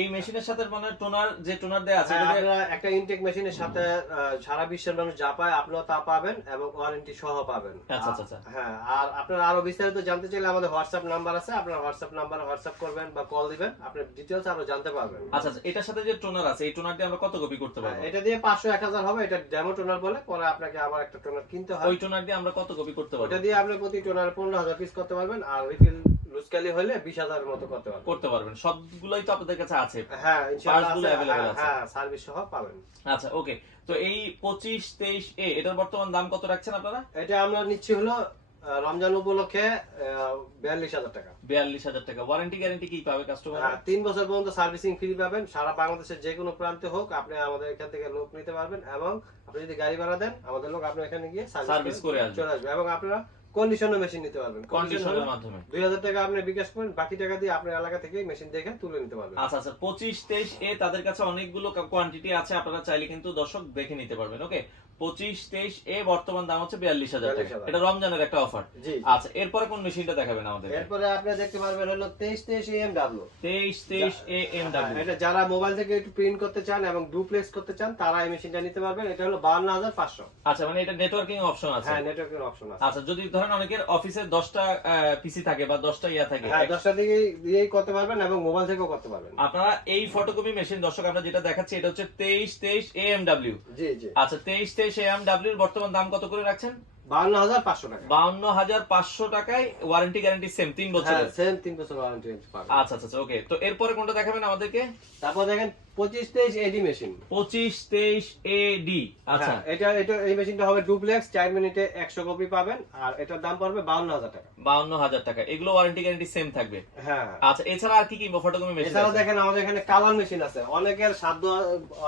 এই মেশিনের সাথে মানে টোনার যে টোনার দেয়া আছে এটা আপনারা একটা ইনটেক মেশিনের সাথে সারা বিশ্বের মানুষ যা পায় আপনিও তা পাবেন এবং ওয়ারেন্টি সহ পাবেন। আচ্ছা আচ্ছা আচ্ছা। হ্যাঁ, আর আপনারা আরো বিস্তারিত জানতে চাইলে আমাদের হোয়াটসঅ্যাপ নাম্বার আছে, আপনারা হোয়াটসঅ্যাপ নাম্বারে হোয়াটসঅ্যাপ করবেন বা কল দিবেন, আপনি ডিটেইলস আরো জানতে পারবেন। আচ্ছা আচ্ছা, এটার সাথে যে টোনার আছে এই টোনার দিয়ে আমরা কত কপি করতে পারবো? এটা দিয়ে 500 1000 হবে, এটা ডেমো টোনার বলে, পরে আপনাকে আবার একটা টোনার কিনতে হয়। ওই টোনার দিয়ে আমরা কত কপি করতে পারবো? ওটা দিয়ে আপনি প্রতি টোনারে 15000 পিস করতে পারবেন, আর রিফিল লুজকালি হলে 20000 এর মতো করতে পারবেন। করতে পারবেন, সবগুলোই তো আপনাদের কাছে আছে? হ্যাঁ ইনশাআল্লাহ পার্টসগুলো আছে, अवेलेबल আছে? হ্যাঁ সার্ভিস সহ পাবেন। আচ্ছা ওকে। তো এই 25 23 এ এটার বর্তমান দাম কত রাখছেন আপনারা? এটা আমরা নিচ্ছি হলো রমজান উপলক্ষে 42000 টাকা। 42000 টাকা। ওয়ারেন্টি গ্যারান্টি কি পাবে কাস্টমার? 3 বছর পর্যন্ত সার্ভিসিং ফ্রি পাবেন। সারা বাংলাদেশের যে কোনো প্রান্তে হোক আপনি আমাদের এখান থেকে লোক নিতে পারবেন, এবং আপনি যদি গাড়ি ভাড়া দেন আমাদের লোক আপনার এখানে গিয়ে সার্ভিস করে আসবে। চলে আসবে, এবং আপনারা কন্ডিশনার মেশিন নিতে পারবেন। কন্ডিশনের মাধ্যমে 2000 টাকা আপনি বিকাশ করেন, বাকি টাকা দিয়ে আপনার এলাকা থেকে মেশিন দেখে তুলে নিতে পারবেন। আচ্ছা আচ্ছা, 25 23 এ তাদের কাছে অনেকগুলো কোয়ান্টিটি আছে, আপনারা চাইলে কিন্তু দর্শক দেখে নিতে পারবেন। ওকে, 25 23 এ বর্তমান দাম হচ্ছে 42000 টাকা। এটা রমজানের একটা অফার। আচ্ছা, এরপরে কোন মেশিনটা দেখাবেন আমাদের? এরপরে আপনি দেখতে পারবেন হলো 23 23 AMW। 23 23 AMW। এটা যারা মোবাইল থেকে একটু প্রিন্ট করতে চান এবং ডুপ্লেক্স করতে চান তারা এই মেশিনটা নিতে পারবেন। এটা হলো 52500। আচ্ছা, মানে এটা নেটওয়ার্কিং অপশন আছে? হ্যাঁ, নেটওয়ার্কিং অপশন আছে। আচ্ছা, যদি ধরেন অনেকের অফিসে 10টা পিসি থাকে বা 10টা ইয়া থাকে, হ্যাঁ 10টা দিয়েই করতে পারবেন এবং মোবাইল থেকেও করতে পারবেন। আপনারা এই ফটোকপি মেশিন দর্শক আমরা যেটা দেখাচ্ছি এটা হচ্ছে 23 23 AMW। জি জি। আচ্ছা, 23 23 AMW এর বর্তমান দাম কত করে রাখছেন? 52500 টাকা। 52500 টাকায়। ওয়ারেন্টি গ্যারান্টি সেম 3 বছরের? হ্যাঁ সেম 3 বছর ওয়ারেন্টি পাবেন। আচ্ছা আচ্ছা ওকে। তো এরপরে কোনটা দেখাবেন আমাদেরকে? তারপর দেখেন 25 23 AD মেশিন। 25 23 AD। আচ্ছা, এটা এই মেশিনটা হবে ডুপ্লেক্স, 4 মিনিটে 100 কপি পাবেন, আর এটার দাম পড়বে 52000 টাকা। 52000 টাকা। এগুলো ওয়ারেন্টি গ্যারান্টি সেম থাকবে? হ্যাঁ। আচ্ছা, এছাড়া আর কি কি ফটোকপি মেশিন এছাড়া আছে? দেখেন আমাদের এখানে কালার মেশিন আছে। অনেকের সাধ্য,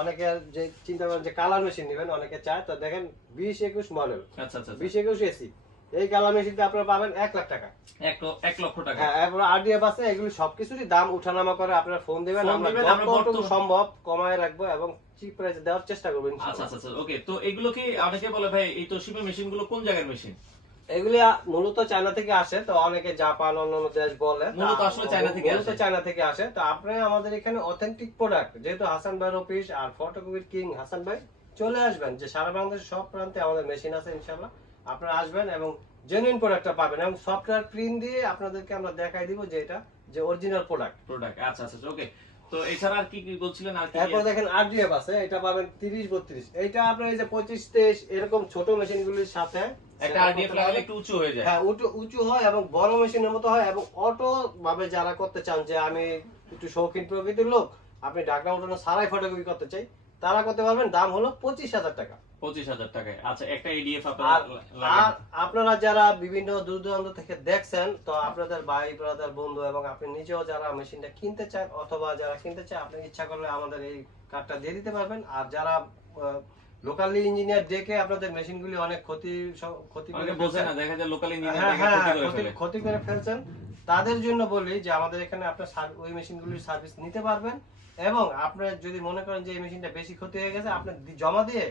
অনেকের যে চিন্তা করেন যে কালার মেশিন নেবেন, অনেকে চায়, তো দেখেন 20 21 মডেল। আচ্ছা আচ্ছা 20 21 এসি এই কালার মেশিনটা আপনারা পাবেন 1 লাখ টাকা। 1 লক্ষ টাকা? হ্যাঁ, এরপর আরডিএফ আছে। এগুলো সবকিছুরই দাম উঠানামা করে, আপনারা ফোন দিবেন, আমরা যতটুকু সম্ভব কমায় রাখবো এবং চিপ প্রাইসে দেওয়ার চেষ্টা করব আচ্ছা ইনশাআল্লাহ। আচ্ছা ওকে। তো এগুলো কি অনেকে বলে ভাই এই তোশিবা মেশিনগুলো কোন জায়গার মেশিন? এগুলি মূলত চায়না থেকে আসে, তো অনেকে জাপান অন্যান্য দেশ বলে মূলত আসলে চায়না থেকে আসে? মূলত চায়না থেকে আসে। তো আপনি আমাদের এখানে অথেন্টিক প্রোডাক্ট, যেহেতু হাসান ভাই অফিস আর ফটোকপির কিং হাসান ভাই, চলে আসবেন যে সারা বাংলাদেশের সব প্রান্তে আমাদের মেশিন আছে ইনশাআল্লাহ। আপনারা আসবেন এবং জেনুইন প্রোডাক্টটা পাবেন, এবং সফটওয়্যার প্রিন্ট দিয়ে আপনাদেরকে আমরা দেখাই দিব যে এটা যে অরিজিনাল প্রোডাক্ট। আচ্ছা আচ্ছা ওকে। তো এছাড়া আর কি কি বলছিলেন? আর কি এরপর দেখেন আরডিএফ আছে, এটা পাবেন 30 32। এটা আপনার এই যে 25 23 এরকম ছোট মেশিনগুলির সাথে একটা আরডিএফ লাগালে একটু উঁচু হয়ে যায়? হ্যাঁ, উঁচু হয় এবং বড় মেশিনের মতো হয়, এবং অটো ভাবে যারা করতে চান যে আমি একটু শৌখিন প্রকৃতির লোক, আপনি ঢাকনা উঠানো ছাড়াই ফটোকপি করতে চাই, তারা করতে পারবেন। দাম হলো 25000 টাকা। 25000 টাকায়। আচ্ছা, একটা এডিএফ আর আপনারা লাগান। আপনারা যারা বিভিন্ন দূর দূরান্ত থেকে দেখছেন, তো আপনাদের ভাই ব্রাদার বন্ধু এবং আপনি নিজেও যারা মেশিনটা কিনতে চান অথবা যারা কিনতে চান, আপনি ইচ্ছা করলে আমাদের এই কার্ডটা দিয়ে দিতে পারবেন। আর যারা লোকালি ইঞ্জিনিয়ার ডেকে আপনাদের মেশিনগুলি অনেক ক্ষতি অনেকে বোঝে না, দেখা যায় লোকাল ইঞ্জিনিয়ার ক্ষতি করে ফেলছেন, তাদের জন্য বলি যে আমাদের এখানে আপনার ওই মেশিনগুলির সার্ভিস নিতে পারবেন, এবং আপনার যদি মনে করেন যে এই মেশিনটা বেশি ক্ষতি হয়ে গেছে, আপনি জমা দিয়ে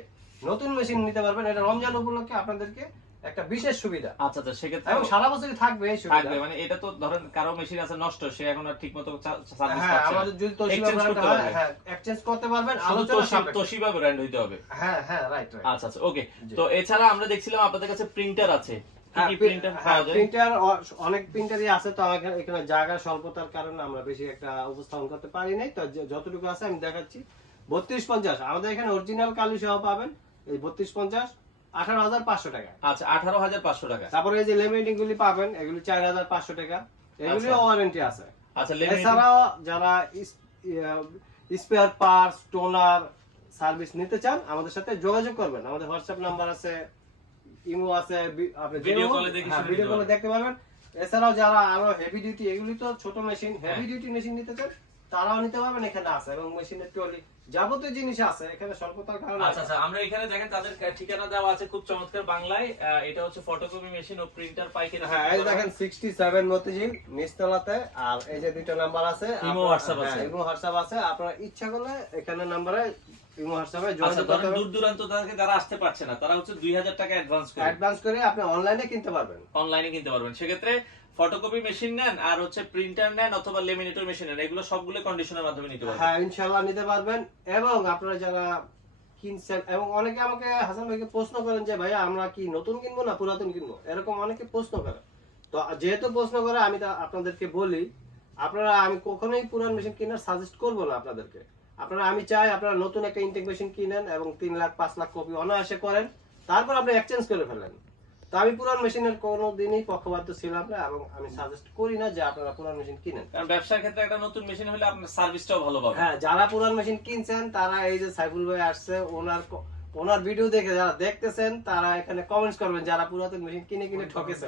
নতুন মেশিন নিতে পারবেন। এটা রমজান উপলক্ষে আপনাদেরকে একটা বিশেষ সুবিধা। আচ্ছা আচ্ছা, সেক্ষেত্রে এবং সারা বছরই থাকবে এই সুবিধা। থাকবে মানে এটা তো ধরেন কারো মেশিন আছে নষ্ট, সে এখন আর ঠিকমতো সার্ভিস হ্যাঁ, পাচ্ছে না, আমাদের যদি তোশিবা ব্র্যান্ড হয়, হ্যাঁ এক্সচেঞ্জ করতে পারবেন। আলোচনা সাপেক্ষে তোশিবা ব্র্যান্ড হইতে হবে? হ্যাঁ হ্যাঁ, রাইট। আচ্ছা আচ্ছা ওকে। তো এছাড়া আমরা দেখছিলাম আপনাদের কাছে প্রিন্টার আছে। কি কি প্রিন্টার পাওয়া যায়? প্রিন্টার অনেক প্রিন্টারই আছে, তো আমাদের এখানে জায়গা স্বল্পতার কারণে আমরা বেশি একটা উপস্থাপন করতে পারি নাই, তো যতটুকু আছে আমি দেখাচ্ছি। 32 50 আমাদের এখানে অরিজিনাল কালি সহ পাবেন। এই 32 50 18500 টাকা। আচ্ছা, 18500 টাকা। তারপরে এই যে লেমিনেটিং গুলি পাবেন, এগুলি 4500 টাকা। এগুলি ওয়ারেন্টি আছে। আচ্ছা, এছাড়াও যারা স্পেয়ার পার্টস টোনার সার্ভিস নিতে চান আমাদের সাথে যোগাযোগ করবেন। আমাদের হোয়াটসঅ্যাপ নাম্বার আছে, ইমো আছে, আপনি ভিডিও কলে দেখতে পাবেন। এছাড়াও যারা আরো হেভি ডিউটি, এগুলি তো ছোট মেশিন, হেভি ডিউটি মেশিন নিতে চান তারাও নিতে পারবেন, এখানে আছে, এবং মেশিনের ট্রলি যাবতীয় জিনিস আছে এখানে স্বল্পতার কারণে। আচ্ছা আচ্ছা, আমরা এখানে দেখেন তাদের ঠিকানা দেওয়া আছে খুব চমৎকার বাংলায়। এটা হচ্ছে ফটোকপি মেশিন ও প্রিন্টার পাইকারি। হ্যাঁ, এই দেখেন 67 মতিঝিল নিচতলাতে, আর এই যে দুটো নাম্বার আছে, ইমো হোয়াটসঅ্যাপ আছে। ইমো হোয়াটসঅ্যাপ আছে, আপনারা ইচ্ছা করলে এখানে নম্বরে ইমো হোয়াটসঅ্যাপে আচ্ছা, যোগাযোগ করতে দূর দূরান্ত থেকে যারা আসতে পারছে না তারা হচ্ছে 2000 টাকা অ্যাডভান্স করে আপনি অনলাইনে কিনতে পারবেন। অনলাইনে কিনতে পারবেন। সেক্ষেত্রে ফটোকপি মেশিন নেন আর হচ্ছে প্রিন্টার নেন অথবা লেমিনেটর মেশিন নেন, এগুলো সবগুলো কন্ডিশনের মাধ্যমে নিতে পারবেন। হ্যাঁ ইনশাআল্লাহ নিতে পারবেন। এবং আপনারা যারা কিনছেন, এবং অনেকে আমাকে হাসান ভাইকে প্রশ্ন করেন যে ভাইয়া আমরা কি নতুন কিনবো না পুরাতন কিনবো, এরকম অনেকে প্রশ্ন করে। তো যেহেতু প্রশ্ন করে আমি আপনাদেরকে বলি, আপনারা, আমি কখনোই পুরান মেশিন কেনার সাজেস্ট করবো না আপনাদেরকে। আপনারা, আমি চাই আপনারা নতুন একটা ইনটেক মেশিন কিনেন এবং 3 লাখ 5 লাখ কপি অনায়াসে করেন, তারপর আপনি এক্সচেঞ্জ করে ফেলেন। তো আমি পুরান মেশিনের কোনোদিনই পক্ষপাত ছিলাম না এবং আমি সাজেস্ট করি না যে আপনারা পুরান মেশিন কিনেন। কারণ ব্যবসার ক্ষেত্রে একটা নতুন মেশিন হলে আপনার সার্ভিসটাও ভালো পাবেন। হ্যাঁ, যারা পুরান মেশিন কিনছেন তারা এই যে সাইফুল ভাই আসছে, ওনার ভিডিও দেখে যারা দেখতেছেন তারা এখানে কমেন্টস করবেন, যারা পুরাতন মেশিন কিনে কিনে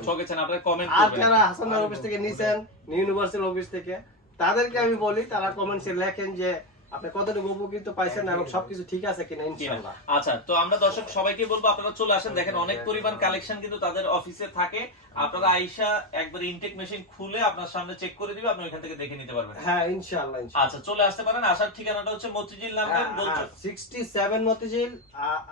ঠকেছেন আপনারা কমেন্ট আর করবেন। যারা হাসান ভাই অফিস থেকে নিছেন, ইউনিভার্সাল অফিস থেকে, তাদেরকে আমি বলি তারা কমেন্টসে লেখেন যে আপনি কতটুকু উপকৃত পাইছেন এবং সবকিছু ঠিক আছে কিনা ইনশাআল্লাহ। আচ্ছা, তো আমরা দর্শক সবাইকে বলবো আপনারা চলে আসেন, দেখেন অনেক পরিমাণ কালেকশন কিন্তু তাদের অফিসে থাকে। আপনারা আইসা একবার ইনটেক মেশিন খুলে আপনার সামনে চেক করে দিবে, আপনি ওইখান থেকে দেখে নিতে পারবেন। হ্যাঁ ইনশাআল্লাহ। আচ্ছা, চলে আসতে পারেন। আসার ঠিকানাটা হচ্ছে মতিঝিল নামবেন, বলছো 67 মতিঝিল।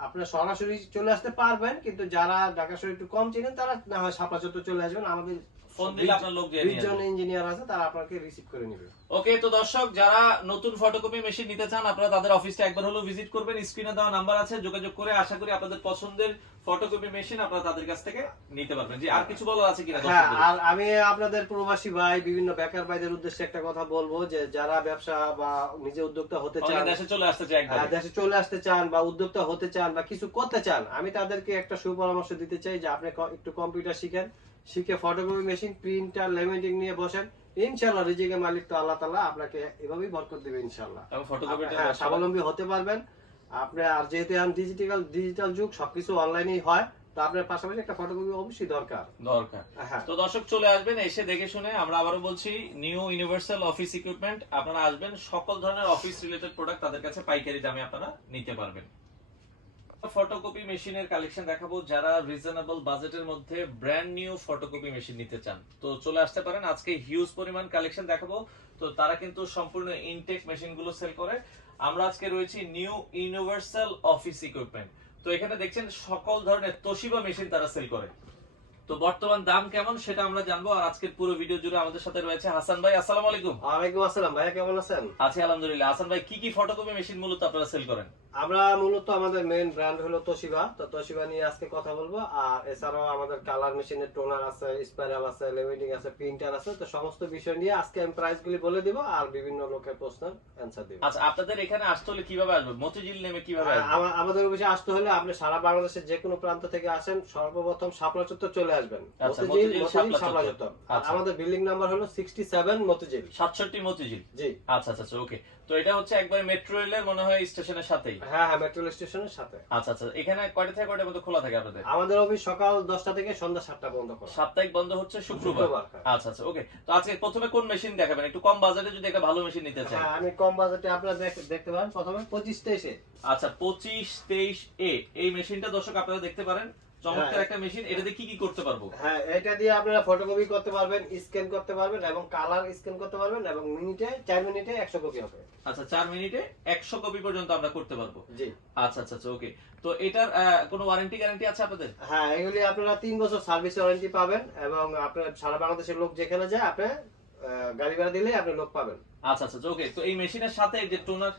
আপনারা সরাসরি চলে আসতে পারবেন, কিন্তু যারা ঢাকা শহরে একটু কম চিনেন তারা না হয় শাপলা চত্বর চলে আসবেন, আমাদের ফোন দিলে আপনার লোক যেয়ে নিয়ে জন ইঞ্জিনিয়ার আছে, তারা আপনাকে রিসিভ করে নেবে। ওকে, তো দর্শক যারা নতুন ফটোকপি মেশিন নিতে চান আপনারা তাদের অফিসটা একবার হলো ভিজিট করবেন। স্ক্রিনে দেওয়া নাম্বার আছে, যোগাযোগ করে আশা করি আপনাদের পছন্দের ফটোকপি মেশিন আপনারা তাদের কাছ থেকে নিতে পারবেন। জি, আর কিছু বলার আছে কিনা হ্যাঁ, দর্শকদের? আর আমি আপনাদের প্রবাসী ভাই, বিভিন্ন বেকার ভাইদের উদ্দেশ্যে একটা কথা বলবো যে যারা ব্যবসা বা নিজে উদ্যোক্তা হতে চান, দেশে চলে আসতে চায় একবার, দেশে চলে আসতে চান বা উদ্যোক্তা হতে চান বা কিছু করতে চান, আমি তাদেরকে একটা সুপরামর্শ দিতে চাই যে আপনি একটু কম্পিউটার শিখেন, শিখে ফটোকপি মেশিন, প্রিন্টার, লেমিনেটিং নিয়ে বসেন। ইনশাআল্লাহ রিজিকের মালিক তো আল্লাহ তাআলা, আপনাকে এভাবেই বরকত দিবে ইনশাআল্লাহ। এবং ফটোকপিটা স্বাবলম্বী হতে পারবেন আপনি। আর যেহেতু এখন ডিজিটাল যুগ, সবকিছু অনলাইনেই হয়, তো আপনার পাশাপাশি একটা ফটোকপি অবশ্যই দরকার। হ্যাঁ, তো দর্শক চলে আসবেন, এসে দেখে শুনে, আমরা আবারও বলছি নিউ ইউনিভার্সাল অফিস ইকুইপমেন্ট, আপনারা আসবেন, সকল ধরনের অফিস রিলেটেড প্রোডাক্ট তাদের কাছে পাইকারি দামে আপনারা নিতে পারবেন। ফটোকপি মেশিনের কালেকশন দেখাবো, যারা রিজনেবল বাজেটের মধ্যে ব্র্যান্ড নিউ ফটোকপি মেশিন নিতে চান তো চলে আসতে পারেন। আজকে হিউজ পরিমাণ কালেকশন দেখাবো, তো তারা কিন্তু সম্পূর্ণ ইনটেক মেশিন গুলো সেল করে। আমরা আজকে রয়েছি নিউ ইউনিভার্সাল অফিস ইকুইপমেন্ট, তো এখানে দেখছেন সকল ধরনের তোশিবা মেশিন তারা সেল করে। তো বর্তমান দাম কেমন সেটা আমরা জানবো, আর আজকের পুরো ভিডিও জুড়ে আমাদের সাথে রয়েছে হাসান ভাই। আসসালামু আলাইকুম। ওয়ালাইকুম আসসালাম। ভাইয়া কেমন আছেন? আছি আলহামদুলিল্লাহ। হাসান ভাই, কি কি ফটোকপি মেশিন মূলত আপনারা সেল করেন? আমরা মূলত আমাদের মেইন ব্র্যান্ড হলো তোশিবা, তো তোশিবা নিয়ে আজকে কথা বলবো। আর এছাড়াও আমাদের কালার মেশিনের টোনার আছে, স্পাইরাল আছে, লেমিনেটিং আছে, প্রিন্টার আছে, তো সমস্ত বিষয় নিয়ে আজকে আমি প্রাইস গুলি বলে দিব আর বিভিন্ন লোকের প্রশ্নের অ্যানসার দিব। আচ্ছা, আপনাদের এখানে আসতে হলে কিভাবে আসবে? মতিঝিল নেমে কিভাবে আসবে? আমাদের অফিসে আসতে হলে আপনি সারা বাংলাদেশের যে কোনো প্রান্ত থেকে আসেন, সর্বপ্রথম শাপলা চত্বর চলে আসবেন। মতিঝিল শাপলা চত্বর। আর আমাদের বিল্ডিং নাম্বার হলো 67 মতিঝিল। 67 মতিঝিল। জি, আচ্ছা আচ্ছা, ওকে। তো এটা হচ্ছে একবার মেট্রো রেলের মনে হয় স্টেশনের সাথেই। হ্যাঁ, মেট্রো স্টেশনের সাথে। আচ্ছা আচ্ছা, এখানে কয়টা থেকে কয়টার মধ্যে খোলা থাকে আপনাদের? আমাদের অফিস সকাল 10টা থেকে সন্ধ্যা 7টা পর্যন্ত খোলা। সাপ্তাহিক বন্ধ হচ্ছে শুক্রবার। আচ্ছা আচ্ছা, ওকে। তো আজকে প্রথমে কোন মেশিন দেখাবেন? একটু কম বাজেটে যদি একটা ভালো মেশিন নিতে চাই। হ্যাঁ, আমি কম বাজেটে আপনারা দেখতে পারেন প্রথমে 25-23 আচ্ছা, 25-23 এই মেশিনটা দর্শক আপনারা দেখতে পারেন, চমৎকার একটা মেশিন। এটাতে কি কি করতে পারবো? হ্যাঁ, এটা দিয়ে আপনারা ফটোকপি করতে পারবেন, স্ক্যান করতে পারবেন এবং কালার স্ক্যান করতে পারবেন, এবং 4 মিনিটে 100 কপি হবে। আচ্ছা, 4 মিনিটে 100 কপি পর্যন্ত আমরা করতে পারবো। জি। আচ্ছা আচ্ছা, ওকে। তো এটার কোনো ওয়ারেন্টি গ্যারান্টি আছে আপনাদের? হ্যাঁ, এগুলি আপনারা 3 বছর সার্ভিস ওয়ারেন্টি পাবেন, এবং আপনার সারা বাংলাদেশের লোক যেখানে যায় আপনি গাড়ি ভাড়া দিলে আপনি লোক পাবেন। আচ্ছা আচ্ছা, ওকে। তো এই মেশিনের সাথে যে টোনার